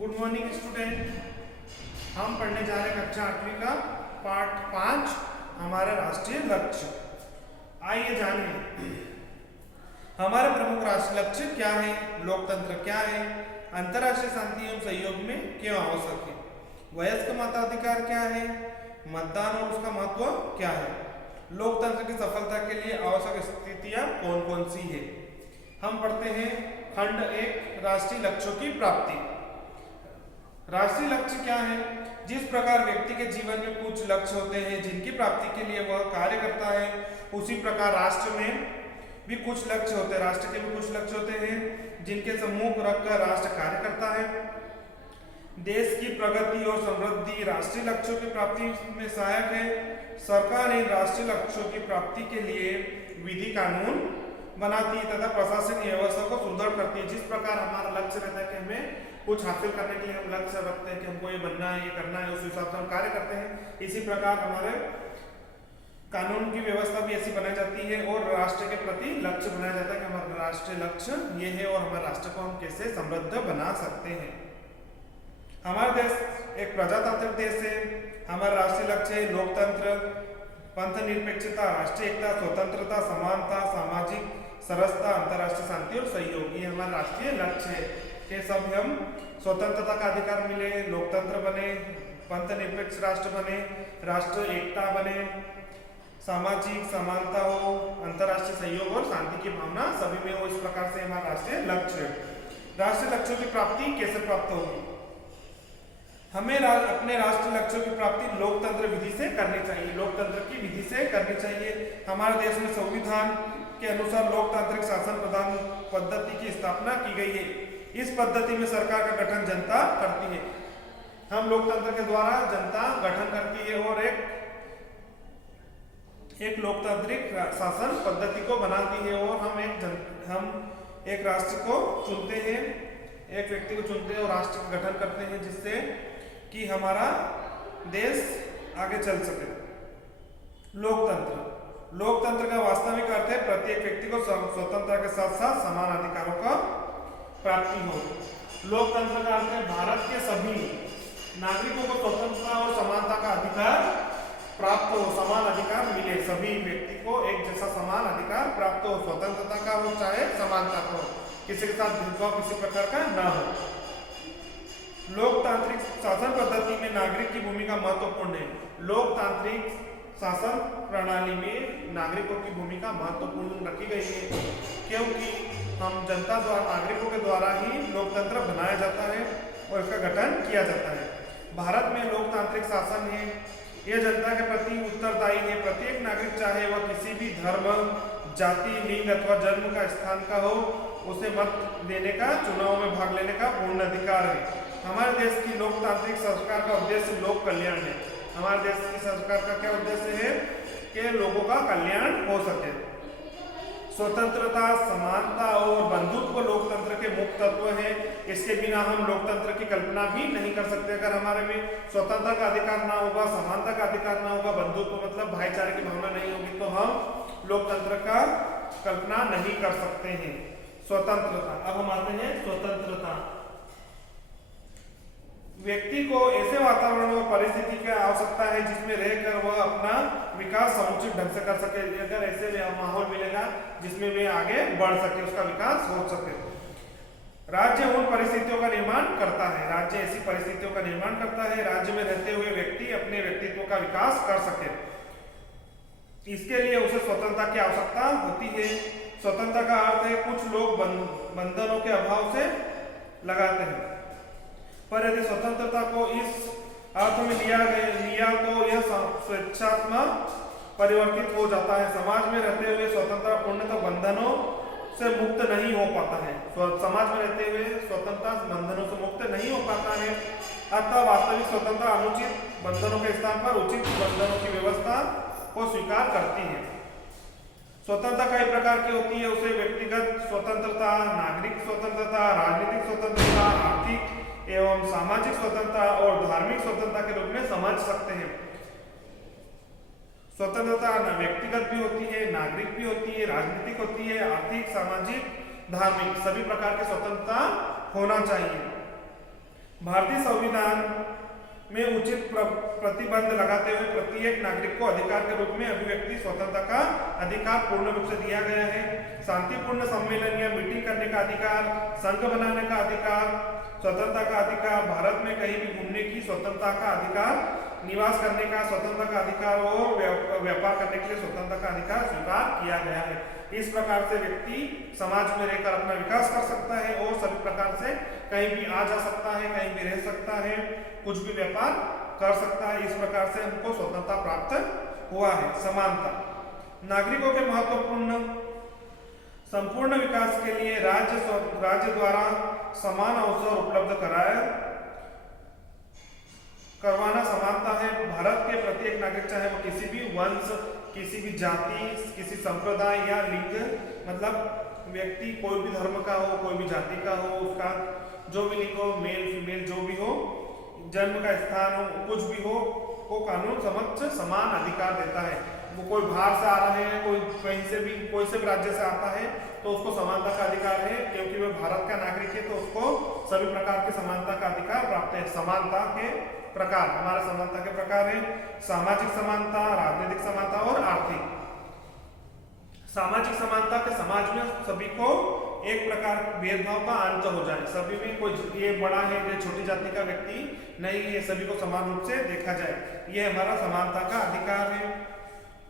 Good morning student. हम पढ़ने जा रहे हैं कक्षा 8वीं का पार्ट 5 हमारा राष्ट्रीय लक्ष्य। आइए जानिए हमारे प्रमुख राष्ट्रीय लक्ष्य क्या है, लोकतंत्र क्या है, अंतर्राष्ट्रीय शांति एवं सहयोग में क्यों आवश्यक है, वयस्क मताधिकार क्या है, मतदान और उसका महत्व क्या है, लोकतंत्र की सफलता के लिए आवश्यक स्थितियां कौन कौन सी है। हम पढ़ते हैं खंड 1 राष्ट्रीय लक्ष्यों की प्राप्ति। राष्ट्रीय लक्ष्य क्या है? जिस प्रकार व्यक्ति के जीवन में कुछ लक्ष्य होते हैं जिनकी प्राप्ति के लिए वह कार्य करता है, उसी प्रकार राष्ट्र में भी कुछ लक्ष्य होते हैं, राष्ट्र के भी कुछ लक्ष्य होते हैं जिनके समूह रखकर राष्ट्र कार्य करता है। देश की प्रगति और समृद्धि राष्ट्रीय लक्ष्यों की प्राप्ति में सहायक है। सरकार इन राष्ट्रीय लक्ष्यों की प्राप्ति के लिए विधि कानून बनाती है तथा प्रशासनिक व्यवस्था को सुदृढ़ करती है। जिस प्रकार हमारा लक्ष्य रहता है कि हमें कुछ हासिल करने के लिए हम लक्ष्य रखते हैं कि हमको ये बनना है, ये करना है, उस हिसाब से हम कार्य करते हैं। इसी प्रकार हमारे कानून की व्यवस्था भी ऐसी बनाई जाती है और राष्ट्र के प्रति लक्ष्य बनाया जाता है कि हमारा राष्ट्रीय लक्ष्य ये है और हमारे राष्ट्र को हम कैसे समृद्ध बना सकते हैं। हमारा देश एक प्रजातांत्रिक देश है। हमारा राष्ट्रीय लक्ष्य है लोकतंत्र, पंथ निरपेक्षता, राष्ट्रीय एकता, स्वतंत्रता, समानता, सामाजिक सरसता, अंतर्राष्ट्रीय शांति और सहयोग, ये हमारा राष्ट्रीय लक्ष्य है कि सब हम स्वतंत्रता का अधिकार मिले, लोकतंत्र बने, पंथ निरपेक्ष राष्ट्र बने, राष्ट्र एकता बने, सामाजिक समानता हो, अंतर्राष्ट्रीय सहयोग और शांति की भावना सभी में हो। इस प्रकार से हमारा राष्ट्रीय लक्ष्य है। राष्ट्रीय लक्ष्यों की प्राप्ति कैसे प्राप्त होगी? हमें अपने राष्ट्रीय लक्ष्यों की प्राप्ति लोकतंत्र विधि से करनी चाहिए, लोकतंत्र की विधि से करनी चाहिए। हमारे देश में संविधान के अनुसार लोकतांत्रिक शासन प्रधान पद्धति की स्थापना की गई है। इस पद्धति में सरकार का गठन जनता करती है। हम लोकतंत्र के द्वारा जनता गठन करती है और एक लोकतांत्रिक शासन पद्धति को बनाती है और हम एक राष्ट्र को चुनते हैं, एक व्यक्ति को चुनते हैं और राष्ट्र का गठन करते हैं जिससे कि हमारा देश आगे चल सके। लोकतंत्र का वास्तविक अर्थ है प्रत्येक व्यक्ति को स्वतंत्रता के साथ साथ समान अधिकारों का प्राप्ति हो। लोकतंत्र का अर्थ है भारत के सभी नागरिकों को स्वतंत्रता और समानता का अधिकार प्राप्त हो, समान अधिकार मिले, सभी व्यक्ति को एक जैसा समान अधिकार प्राप्त हो, स्वतंत्रता का हो चाहे समानता का हो, किसी के साथ भेदभाव किसी प्रकार का न हो। लोकतांत्रिक शासन पद्धति में नागरिक की भूमिका महत्वपूर्ण है। लोकतांत्रिक शासन प्रणाली में नागरिकों की भूमिका महत्वपूर्ण रखी गई है क्योंकि हम जनता द्वारा, नागरिकों के द्वारा ही लोकतंत्र बनाया जाता है और इसका गठन किया जाता है। भारत में लोकतांत्रिक शासन है, यह जनता के प्रति उत्तरदायी है। प्रत्येक नागरिक चाहे वह किसी भी धर्म, जाति, लिंग अथवा जन्म का स्थान का हो, उसे मत देने का, चुनाव में भाग लेने का पूर्ण अधिकार है। हमारे देश की लोकतांत्रिक सरकार का उद्देश्य लोक कल्याण है। हमारे देश की सरकार का क्या उद्देश्य है कि लोगों का कल्याण हो सके। स्वतंत्रता, समानता और बंधुत्व लोकतंत्र के मुख्य तत्व हैं। इसके बिना हम लोकतंत्र की कल्पना भी नहीं कर सकते। अगर हमारे में स्वतंत्रता का अधिकार ना होगा, समानता का अधिकार ना होगा, बंधुत्व मतलब भाईचारे की भावना नहीं होगी तो हम लोकतंत्र का कल्पना नहीं कर सकते हैं। स्वतंत्रता, अब हम आते हैं स्वतंत्रता। व्यक्ति को ऐसे वातावरण और परिस्थिति की आवश्यकता है जिसमें रहकर वह अपना विकास समुचित ढंग से कर सके। अगर ऐसे माहौल मिलेगा जिसमें वे आगे बढ़ सके, उसका विकास हो सके। राज्य उन परिस्थितियों का निर्माण करता है, राज्य ऐसी परिस्थितियों का निर्माण करता है राज्य में रहते हुए व्यक्ति अपने व्यक्तित्व का विकास कर सके। इसके लिए उसे स्वतंत्रता की आवश्यकता होती है। स्वतंत्रता का अर्थ है कुछ लोग बंधनों के अभाव से लगाते हैं, पर यदि स्वतंत्रता को इस अर्थ में लिया तो यह स्वेच्छात्मक परिवर्तित हो जाता है। समाज में रहते हुए स्वतंत्रता पूर्णतः बंधनों से मुक्त नहीं हो पाता है। समाज में रहते हुए स्वतंत्रता बंधनों से मुक्त नहीं हो पाता है। अतः वास्तविक स्वतंत्रता अनुचित बंधनों के स्थान पर उचित बंधनों की व्यवस्था को स्वीकार करती है। स्वतंत्रता कई प्रकार की होती है। उसे व्यक्तिगत स्वतंत्रता, नागरिक स्वतंत्रता, राजनीतिक स्वतंत्रता, आर्थिक एवं सामाजिक स्वतंत्रता और धार्मिक स्वतंत्रता के रूप में समझ सकते हैं। स्वतंत्रता व्यक्तिगत भी होती है, नागरिक भी होती है, राजनीतिक होती है, आर्थिक, सामाजिक, धार्मिक, सभी प्रकार की स्वतंत्रता होना चाहिए। भारतीय संविधान में उचित प्रतिबंध लगाते हुए प्रत्येक नागरिक को अधिकार के रूप में अभिव्यक्ति स्वतंत्रता का अधिकार पूर्ण रूप से दिया गया है। शांतिपूर्ण सम्मेलन या मीटिंग करने का अधिकार, संघ बनाने का अधिकार, स्वतंत्रता का अधिकार, भारत में कहीं भी घूमने की स्वतंत्रता का अधिकार, निवास करने का स्वतंत्रता का अधिकार और व्यापार करने के लिए स्वतंत्रता का अधिकार स्वीकार किया गया है। इस प्रकार से व्यक्ति समाज में रहकर अपना विकास कर सकता है और सभी प्रकार से कहीं भी आ जा सकता है, कहीं भी रह सकता है, कुछ भी व्यापार कर सकता है। इस प्रकार से हमको स्वतंत्रता प्राप्त हुआ है। समानता, नागरिकों के महत्वपूर्ण संपूर्ण विकास के लिए राज्य द्वारा समान अवसर उपलब्ध करवाना समानता है। भारत के प्रत्येक नागरिक, चाहे वो किसी भी वंश, किसी भी जाति, किसी संप्रदाय या लिंग, मतलब व्यक्ति कोई भी धर्म का हो, कोई भी जाति का हो, उसका जो भी लिंग हो, मेल फीमेल जो भी हो, जन्म का स्थान हो, कुछ भी हो, को कानून समक्ष समान अधिकार देता है। वो कोई बाहर से आ रहे हैं, कोई कहीं से भी, कोई से भी राज्य से आता है तो उसको समानता का अधिकार है, क्योंकि वह भारत का नागरिक है तो उसको सभी प्रकार की समानता का अधिकार प्राप्त है। समानता के प्रकार, हमारे समानता के प्रकार है सामाजिक समानता, राजनीतिक समानता और आर्थिक। सामाजिक समानता के समाज में सभी को एक प्रकार भेदभाव का अंत हो जाए, सभी में कोई ये बड़ा है, ये छोटी जाति का व्यक्ति नहीं है, सभी को समान रूप से देखा जाए, ये हमारा समानता का अधिकार है।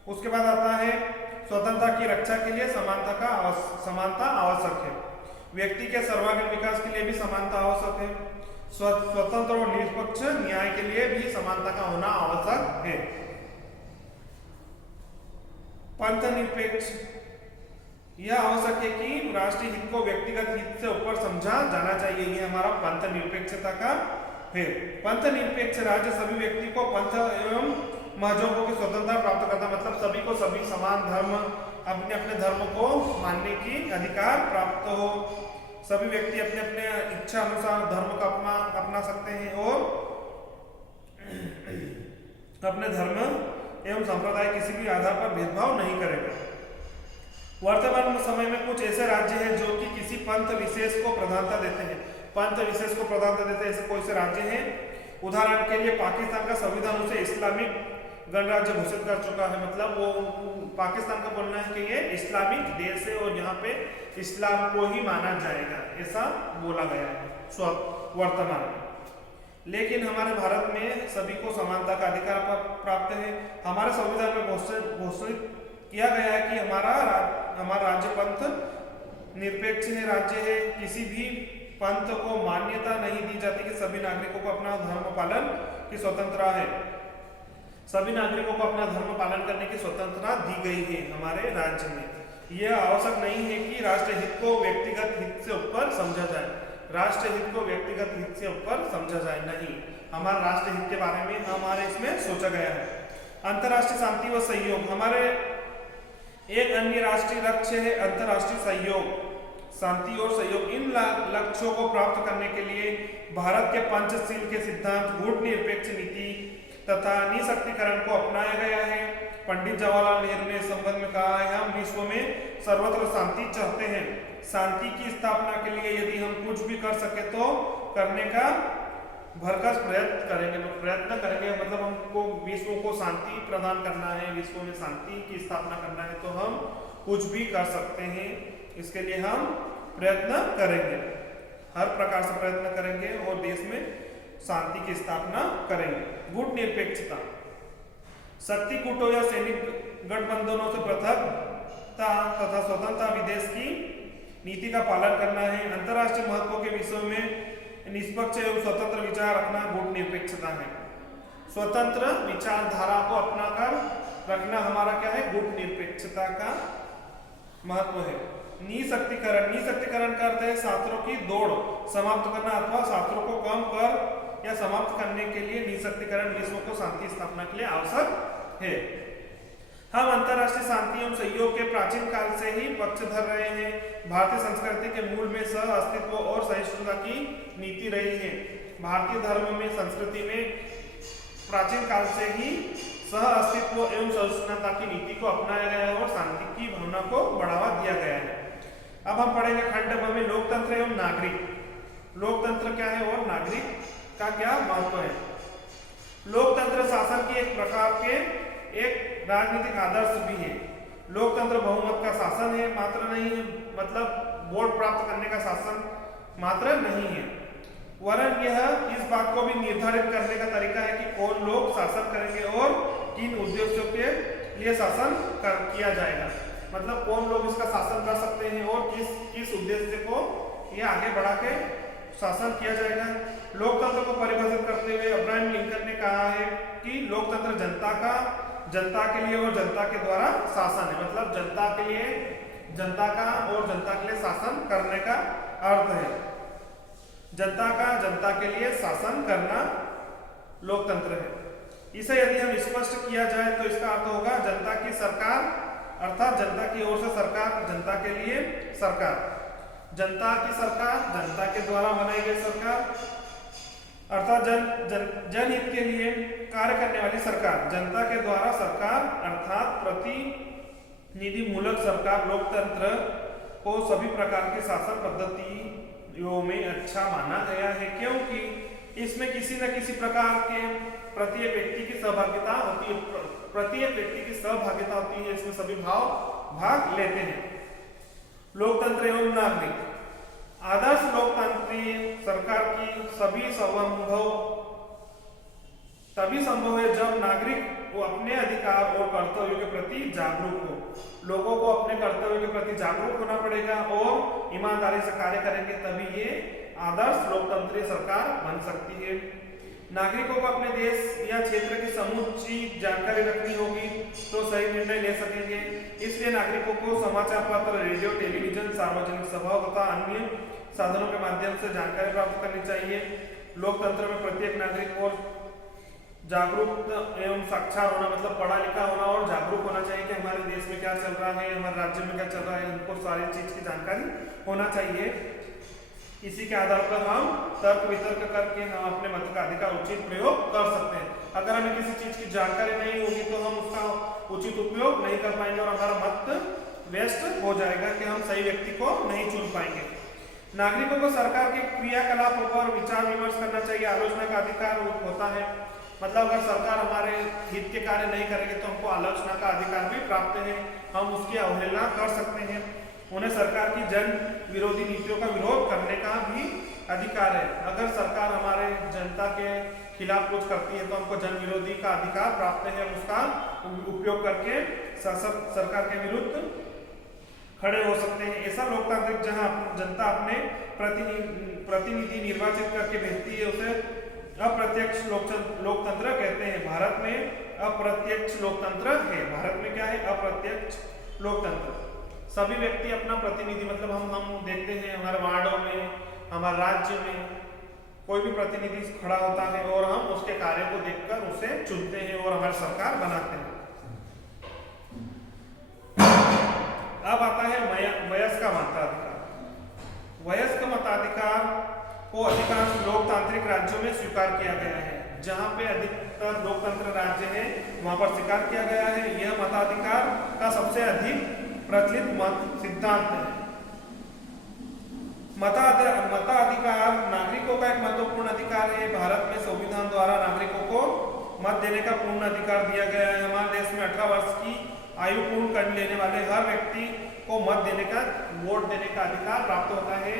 उसके बाद आता है स्वतंत्रता की रक्षा के लिए समानता आवश्यक है। व्यक्ति के सर्वांगीण विकास के लिए भी समानता आवश्यक है। स्वतंत्र और निष्पक्ष न्याय के लिए भी समानता का होना आवश्यक है। पंथ निरपेक्ष, यह आवश्यक है कि राष्ट्रीय हित को व्यक्तिगत हित से ऊपर समझा जाना चाहिए, ये हमारा पंथ निरपेक्षता का है। पंथ निरपेक्ष राज्य सभी व्यक्ति को पंथ एवं मजहबों की स्वतंत्रता प्राप्त करता, मतलब सभी को सभी समान धर्म, अपने अपने धर्म को मानने की अधिकार प्राप्त हो। सभी व्यक्ति अपने अपने इच्छा अनुसार धर्म को अपना सकते हैं और अपने धर्म एवं संप्रदाय किसी भी आधार पर भेदभाव नहीं करेगा। वर्तमान समय में कुछ ऐसे राज्य हैं जो कि किसी पंथ विशेष को प्रधानता देते हैं, पंथ विशेष को प्रधानता देते हैं, ऐसे कोई से राज्य हैं। उदाहरण के लिए पाकिस्तान का संविधान उसे इस्लामिक गणराज्य घोषित कर चुका है, मतलब वो पाकिस्तान का बोलना है कि ये इस्लामिक देश है और यहाँ पे इस्लाम को ही माना जाएगा, ऐसा बोला गया है वर्तमान में। लेकिन हमारे भारत में सभी को समानता का अधिकार प्राप्त है। हमारे संविधान में घोषित किया गया है कि हमारा राज्य पंथ निरपेक्ष है, राज्य है, किसी भी पंथ को मान्यता नहीं दी जाती कि सभी नागरिकों को अपना धर्म पालन की स्वतंत्रता है। सभी नागरिकों को अपना धर्म पालन करने की स्वतंत्रता दी गई है हमारे राज्य में। यह आवश्यक नहीं है कि राष्ट्र हित को व्यक्तिगत हित से ऊपर समझा जाए, राष्ट्र हित को व्यक्तिगत हित से ऊपर समझा जाए, नहीं, हमारे राष्ट्र हित के बारे में हमारे इसमें सोचा गया है। अंतर्राष्ट्रीय शांति व सहयोग, हमारे एक अन्य राष्ट्रीय लक्ष्य है अंतर्राष्ट्रीय सहयोग, शांति और सहयोग। इन लक्ष्यों को प्राप्त करने के लिए भारत के पंचशील के सिद्धांत, गुटनिरपेक्ष नीति तथा निःशक्तिकरण को अपनाया गया है। पंडित जवाहरलाल नेहरू ने इस संबंध में कहा है, हम विश्व में सर्वत्र शांति चाहते हैं। शांति की स्थापना के लिए यदि हम कुछ भी कर सके तो करने का भरकस प्रयत्न करेंगे, मतलब हमको विश्व को शांति प्रदान करना है, विश्व में शांति की स्थापना करना है, तो हम कुछ भी कर सकते हैं। इसके लिए हम प्रयत्न करेंगे, हर प्रकार से प्रयत्न करेंगे और देश में शांति की स्थापना करेंगे। गुट निरपेक्षता, शक्ति गुटों या सैनिक गठबंधनों से पृथकता तथा स्वतंत्रता विदेश की नीति का पालन करना है। अंतर्राष्ट्रीय महत्व के विषयों में निष्पक्ष एवं स्वतंत्र विचार रखना गुट निरपेक्षता है। स्वतंत्र विचारधारा को अपनाकर रखना हमारा क्या है, गुट निरपेक्षता का महत्व है। निःशक्तिकरण का अर्थ है शास्त्रों की दौड़ समाप्त करना अथवा शास्त्रों को कम कर या समाप्त करने के लिए निःशक्तिकरण विश्व को शांति स्थापना के लिए आवश्यक है। हम अंतर्राष्ट्रीय शांति एवं सहयोग के प्राचीन काल से ही पक्षधर रहे हैं। भारतीय संस्कृति के मूल में सह अस्तित्व और सहिष्णुता की नीति रही है। भारतीय धर्म में, संस्कृति में प्राचीन काल से ही सह अस्तित्व एवं सहिष्णुता की नीति को अपनाया गया है और शांति की भावना को बढ़ावा दिया गया है। अब हम पढ़ेंगे खंड में लोकतंत्र एवं नागरिक। लोकतंत्र क्या है और नागरिक का क्या महत्व है। लोकतंत्र शासन की एक प्रकार के एक राजनीतिक आदर्श भी है। लोकतंत्र बहुमत का शासन है मात्र नहीं है, मतलब वोट प्राप्त करने का शासन मात्र नहीं है, वरन यह इस बात को भी निर्धारित करने का तरीका है कि कौन लोग शासन करेंगे और किन उद्देश्यों के लिए शासन किया जाएगा। मतलब कौन लोग इसका शासन कर सकते हैं और किस उद्देश्य को ये आगे बढ़ा के शासन किया जाएगा। लोकतंत्र को परिभाषित करते हुए अब्राहम लिंकन ने कहा है कि लोकतंत्र जनता के लिए और जनता के द्वारा शासन है। मतलब जनता के लिए, जनता का और जनता के लिए शासन करने का अर्थ है। जनता का जनता के लिए शासन करना लोकतंत्र है। इसे यदि हम स्पष्ट किया जाए तो इसका अर्थ होगा जनता की सरकार, अर्थात जनता की ओर से सरकार, जनता के लिए सरकार, जनता की सरकार, जनता के द्वारा बनाई गई सरकार, अर्थात जनहित के लिए कार्य करने वाली सरकार, जनता के द्वारा सरकार अर्थात प्रतिनिधि मूलक सरकार। लोकतंत्र को सभी प्रकार की शासन पद्धतियों में अच्छा माना गया है क्योंकि इसमें किसी न किसी प्रकार के प्रत्येक व्यक्ति की सहभागिता होती है, प्रत्येक व्यक्ति की सहभागिता होती है, इसमें सभी भाग लेते हैं। लोकतंत्र एवं नागरिक। आदर्श लोकतांत्रिक सरकार की तभी संभव है जब नागरिक को अपने अधिकार और कर्तव्यों के प्रति जागरूक हो। लोगों को अपने कर्तव्यों के प्रति जागरूक होना पड़ेगा और ईमानदारी से कार्य करेंगे तभी ये आदर्श लोकतंत्रीय सरकार बन सकती है। नागरिकों को अपने देश या क्षेत्र की समुचित जानकारी रखनी होगी तो सही निर्णय ले सकेंगे। इसलिए नागरिकों को समाचार पत्र, रेडियो, टेलीविजन, सार्वजनिक सभाओं तथा अन्य साधनों के माध्यम से जानकारी प्राप्त करनी चाहिए। लोकतंत्र में प्रत्येक नागरिक को जागरूक एवं साक्षर होना, मतलब पढ़ा लिखा होना और जागरूक होना चाहिए कि हमारे देश में क्या चल रहा है, हमारे राज्य में क्या चल रहा है, उनको सारी चीज की जानकारी होना चाहिए। इसी के आधार पर हम तर्क वितर्क करके हम अपने मत का अधिकार उचित प्रयोग कर सकते हैं। अगर हमें किसी चीज की जानकारी नहीं होगी तो हम उसका उचित उपयोग नहीं कर पाएंगे और हमारा मत वेस्ट हो जाएगा कि हम सही व्यक्ति को नहीं चुन पाएंगे। नागरिकों को सरकार के क्रियाकलापों पर विचार विमर्श करना चाहिए। आलोचना का अधिकार होता है, मतलब अगर सरकार हमारे हित के कार्य नहीं करेगी तो हमको आलोचना का अधिकार भी प्राप्त है, हम उसकी अवहेलना कर सकते हैं। उन्हें सरकार की जन विरोधी नीतियों का विरोध करने का भी अधिकार है। अगर सरकार हमारे जनता के खिलाफ कुछ करती है तो हमको जन विरोधी का अधिकार प्राप्त है, हम उसका उपयोग करके सरकार के विरुद्ध खड़े हो सकते हैं। ऐसा लोकतांत्रिक जहां जनता अपने प्रतिनिधि निर्वाचित करके भेजती है उसे अप्रत्यक्ष लोकतंत्र कहते हैं। भारत में अप्रत्यक्ष लोकतंत्र है। भारत में क्या है? अप्रत्यक्ष लोकतंत्र। सभी व्यक्ति अपना प्रतिनिधि, मतलब हम देखते हैं हमारे वार्डों में, हमारे राज्य में कोई भी प्रतिनिधि खड़ा होता है और हम उसके कार्य को देखकर उसे चुनते हैं और हमारी सरकार बनाते हैं। अब आता है वयस्क मताधिकार। वयस्क मताधिकार को अधिकांश लोकतांत्रिक राज्यों में स्वीकार किया गया है। जहां पे अधिकतर लोकतंत्र राज्य है वहां पर स्वीकार किया गया है। यह मताधिकार का सबसे अधिक प्रचलित मत सिद्धांत है। मताधिकार नागरिकों का एक महत्वपूर्ण अधिकार है। भारत में संविधान द्वारा नागरिकों को मत देने का पूर्ण अधिकार दिया गया है। हमारे देश में 18 वर्ष की आयु पूर्ण कर लेने वाले हर व्यक्ति को मत देने का, वोट देने का अधिकार प्राप्त होता है।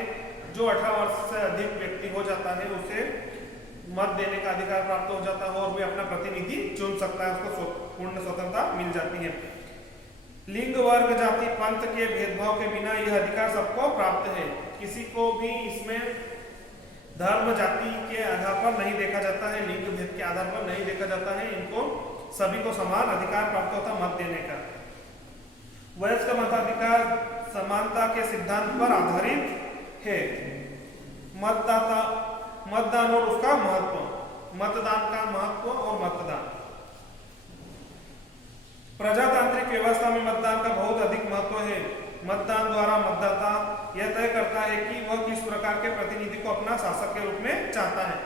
जो 18 वर्ष से अधिक व्यक्ति हो जाता है उसे मत देने का अधिकार प्राप्त हो जाता है और वे अपना प्रतिनिधि चुन सकता है, उसको पूर्ण स्वतंत्रता मिल जाती है। लिंग, वर्ग, जाति, पंथ के भेदभाव के बिना यह अधिकार सबको प्राप्त है। किसी को भी इसमें धर्म, जाति के आधार पर नहीं देखा जाता है, लिंग भेद के आधार पर नहीं देखा जाता है। इनको सभी को समान अधिकार प्राप्त होता मत देने का। वयस्क मताधिकार समानता के सिद्धांत पर आधारित है। मतदान और उसका महत्व, मतदान का महत्व और मतदान। प्रजातांत्रिक व्यवस्था में मतदान का बहुत अधिक महत्व है। मतदान द्वारा मतदाता यह तय करता है कि वह किस प्रकार के प्रतिनिधि को अपना शासक के रूप में चाहता है।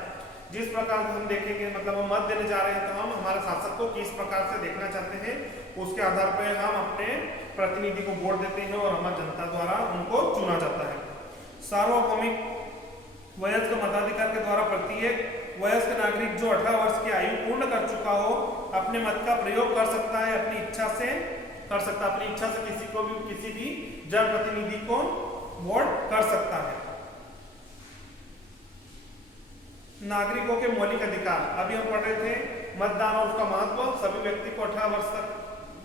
जिस प्रकार से हम देखेंगे, मतलब हम मत देने जा रहे हैं तो हम हमारे शासक को किस प्रकार से देखना चाहते हैं, उसके आधार पर हम अपने प्रतिनिधि को वोट देते हैं और हमारी जनता द्वारा उनको चुना जाता है। सार्वभौमिक वयस्क मताधिकार के द्वारा प्रत्येक वयस्क नागरिक जो 18 वर्ष की आयु पूर्ण कर चुका हो अपने मत का प्रयोग कर सकता है, अपनी इच्छा से कर सकता है, अपनी इच्छा से किसी भी जनप्रतिनिधि को वोट कर सकता है। नागरिकों के मौलिक अधिकार, अभी हम पढ़ रहे थे मतदान और उसका महत्व, सभी व्यक्ति को 18 वर्ष तक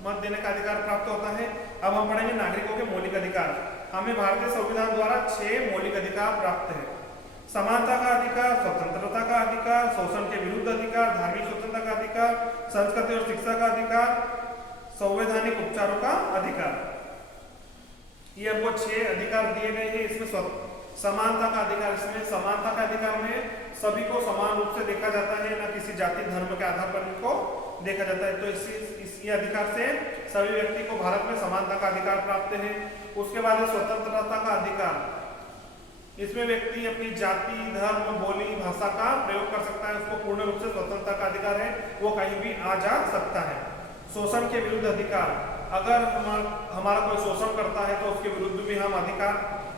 मत देने का अधिकार प्राप्त होता है। अब हम पढ़ेंगे नागरिकों के मौलिक अधिकार। हमें भारतीय संविधान द्वारा 6 मौलिक अधिकार प्राप्त है। समानता का अधिकार, स्वतंत्रता का अधिकार, शोषण के विरुद्ध अधिकार, धार्मिक स्वतंत्रता का अधिकार, संस्कृति और शिक्षा का अधिकार, संवैधानिक उपचारों का अधिकार। ये हमको 6 अधिकार दिए गए हैं। इसमें समानता का अधिकार, इसमें समानता का अधिकार में सभी को समान रूप से देखा जाता है, न किसी जाति धर्म के आधार पर इनको देखा जाता है। तो इसी अधिकार से सभी व्यक्ति को भारत में समानता का अधिकार प्राप्त है। उसके बाद है स्वतंत्रता का अधिकार। इसमें व्यक्ति अपनी जाति धर्म बोली भाषा का प्रयोग कर सकता है, उसको पूर्ण रूप से स्वतंत्रता का अधिकार है, वो कहीं भी आ जा सकता है। शोषण के विरुद्ध अधिकार, अगर हमारा कोई शोषण करता है तो उसके विरुद्ध भी हम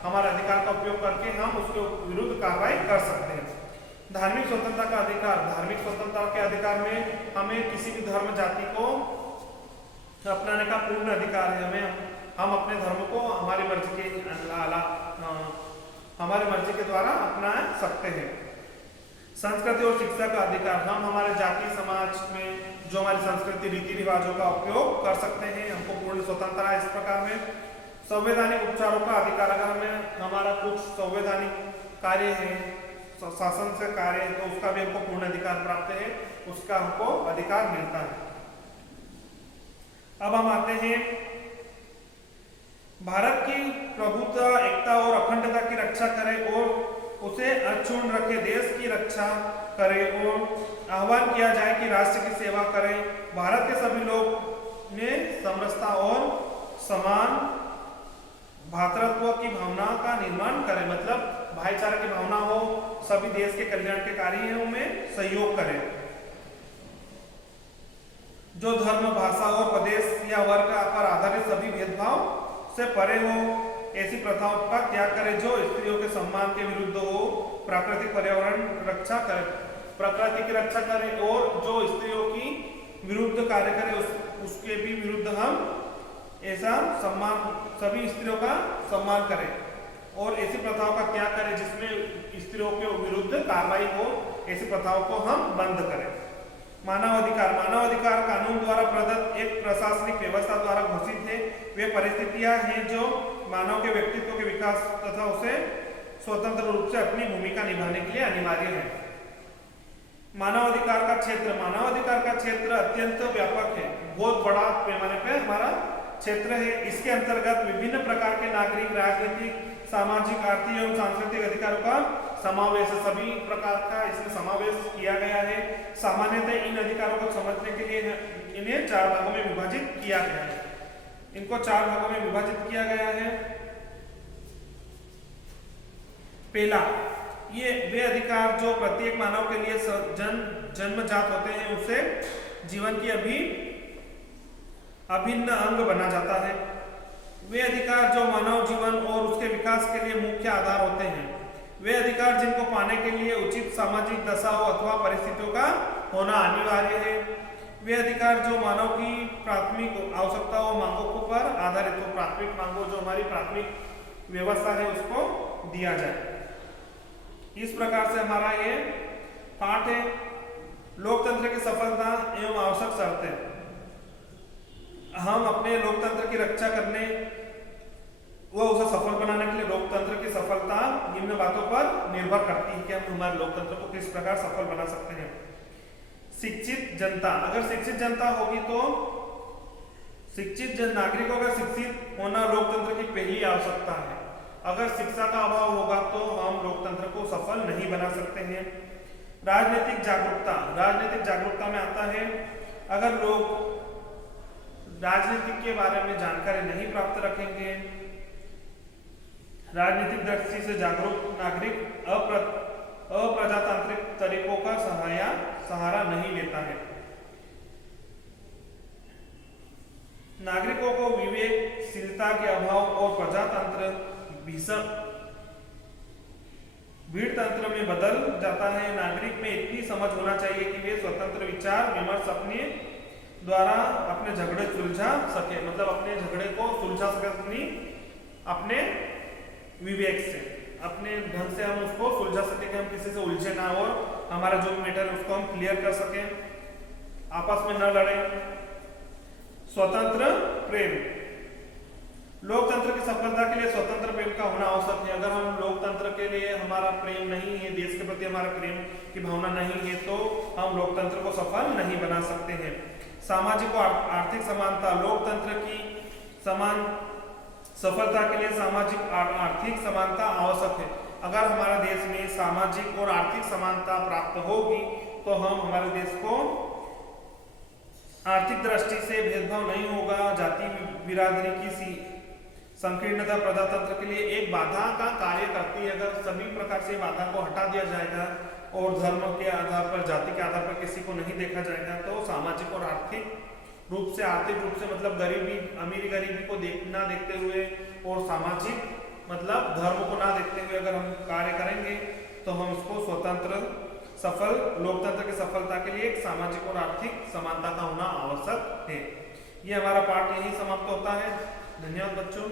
हमारे अधिकार का उपयोग करके हम उसके विरुद्ध कार्रवाई कर सकते हैं। धार्मिक स्वतंत्रता का अधिकार, धार्मिक स्वतंत्रता के अधिकार में हमें किसी भी धर्म जाति को अपनाने का पूर्ण अधिकार है। हम अपने धर्म को हमारी मर्जी के द्वारा अपना सकते हैं। संस्कृति और शिक्षा का अधिकार, हम हमारे जाति समाज में जो हमारी संस्कृति रीति रिवाजों का उपयोग कर सकते हैं, हमको पूर्ण स्वतंत्रता है इस प्रकार में। संवैधानिक उपचारों का अधिकार, अगर हमें हमारा कुछ संवैधानिक कार्य है, शासन से कार्य है, तो उसका भी हमको पूर्ण अधिकार प्राप्त है, उसका हमको अधिकार मिलता है। अब हम आते हैं भारत की प्रभुत्व एकता और अखंडता की रक्षा करे और उसे अक्षुण्ण रखे, देश की रक्षा करे और आह्वान किया जाए कि राष्ट्र की सेवा करें। भारत के सभी लोग में समरसता और समान भातृत्व की भावना का निर्माण करें, मतलब भाईचारा की भावना हो, सभी देश के कल्याण के कार्यों में सहयोग करें। जो धर्म भाषा और प्रदेश या वर्ग पर आधारित सभी भेदभाव से परे हो, ऐसी प्रथाओं का त्याग करे जो स्त्रियों के सम्मान के विरुद्ध हो, प्राकृतिक पर्यावरण रक्षा करे, प्रकृति की रक्षा करे और जो स्त्रियों की विरुद्ध कार्य करे उसके भी विरुद्ध हम ऐसा सम्मान, सभी स्त्रियों का सम्मान करें और ऐसी प्रथाओं का त्याग करें जिसमें स्त्रियों के विरुद्ध कार्रवाई हो, ऐसी प्रथाओं को हम बंद करें। मानवाधिकार, मानवाधिकार कानून द्वारा प्रदत्त एक प्रशासनिक व्यवस्था द्वारा घोषित है। वे परिस्थितियां हैं जो मानव के व्यक्तित्व के विकास तथा उसे स्वतंत्र रूप से अपनी भूमिका निभाने के लिए अनिवार्य है। मानवाधिकार का क्षेत्र, मानवाधिकार का क्षेत्र अत्यंत व्यापक है, बहुत बड़ा पैमाने पे हमारा क्षेत्र है। इसके अंतर्गत विभिन्न प्रकार के नागरिक, राजनीतिक, सामाजिक, आर्थिक एवं सांस्कृतिक अधिकारों का समावेश, सभी प्रकार का इसमें समावेश किया गया है। सामान्यतः इन अधिकारों को समझने के लिए इन्हें 4 भागों में विभाजित किया गया है। इनको 4 भागों में विभाजित किया गया है। पहला, ये वे अधिकार जो प्रत्येक मानव के लिए जन्मजात होते हैं, उसे जीवन की अभिन्न अंग बना जाता है। वे अधिकार जो मानव जीवन और उसके विकास के लिए मुख्य आधार होते हैं। वे अधिकार जिनको पाने के लिए उचित सामाजिक दशाओं अथवा परिस्थितियों का होना अनिवार्य है। वे अधिकार जो मानव की प्राथमिक आवश्यकताओं मांगों पर आधारित हो, प्राथमिक मांगों जो हमारी प्राथमिक व्यवस्था है उसको दिया जाए। इस प्रकार से हमारा ये पाठ है लोकतंत्र की सफलता एवं आवश्यक शर्तें। हम अपने लोकतंत्र की रक्षा करने व उसे सफल बनाने के लिए लोकतंत्र की सफलता निम्न बातों पर निर्भर करती है कि हम हमारे लोकतंत्र को किस प्रकार सफल बना सकते हैं। शिक्षित जनता, अगर शिक्षित जनता होगी तो शिक्षित नागरिकों का शिक्षित होना लोकतंत्र की पहली आवश्यकता है। अगर शिक्षा का अभाव होगा तो हम लोकतंत्र को सफल नहीं बना सकते हैं। राजनीतिक जागरूकता, राजनीतिक जागरूकता में आता है अगर लोग राजनीति के बारे में जानकारी नहीं प्राप्त रखेंगे, राजनीतिक दृष्टि से जागरूक नागरिक अप्रजातांत्रिक तरीकों का सहारा नहीं लेता है। नागरिकों को विवेकशीलता के अभाव और प्रजातंत्र भीड़ तंत्र में बदल जाता है। नागरिक में इतनी समझ होना चाहिए कि वे स्वतंत्र विचार विमर्श अपने द्वारा अपने झगड़े सुलझा सके, मतलब अपने झगड़े को सुलझा सके अपने विवेक से, अपने ढंग से हम उसको सुलझा सके कि हम किसी से उलझे ना और हमारा जो भी मैटर है उसको हम क्लियर कर सके, आपस में न लड़े। स्वतंत्र प्रेम, लोकतंत्र की सफलता के लिए स्वतंत्र प्रेम का होना आवश्यक है। अगर हम लोकतंत्र के लिए हमारा प्रेम नहीं है, देश के प्रति हमारा प्रेम की भावना नहीं है, तो हम लोकतंत्र को सफल नहीं बना सकते हैं। सामाजिक और आर्थिक समानता, लोकतंत्र की समान सफलता के लिए सामाजिक आर्थिक समानता आवश्यक है। अगर हमारे देश में सामाजिक और आर्थिक समानता प्राप्त होगी तो हम हमारे देश को आर्थिक दृष्टि से भेदभाव नहीं होगा। जाति बिरादरी की संकीर्णता प्रजातंत्र के लिए एक बाधा का कार्य करती है। अगर सभी प्रकार से बाधा को हटा दिया जाएगा और धर्म के आधार पर, जाति के आधार पर किसी को नहीं देखा जाएगा, तो सामाजिक और आर्थिक रूप से मतलब गरीबी, अमीरी गरीबी को ना देखते हुए और सामाजिक मतलब धर्म को ना देखते हुए अगर हम कार्य करेंगे तो हम इसको स्वतंत्र सफल लोकतंत्र की सफलता के लिए एक सामाजिक और आर्थिक समानता का होना आवश्यक है। ये हमारा पाठ यही समाप्त होता है। धन्यवाद बच्चों।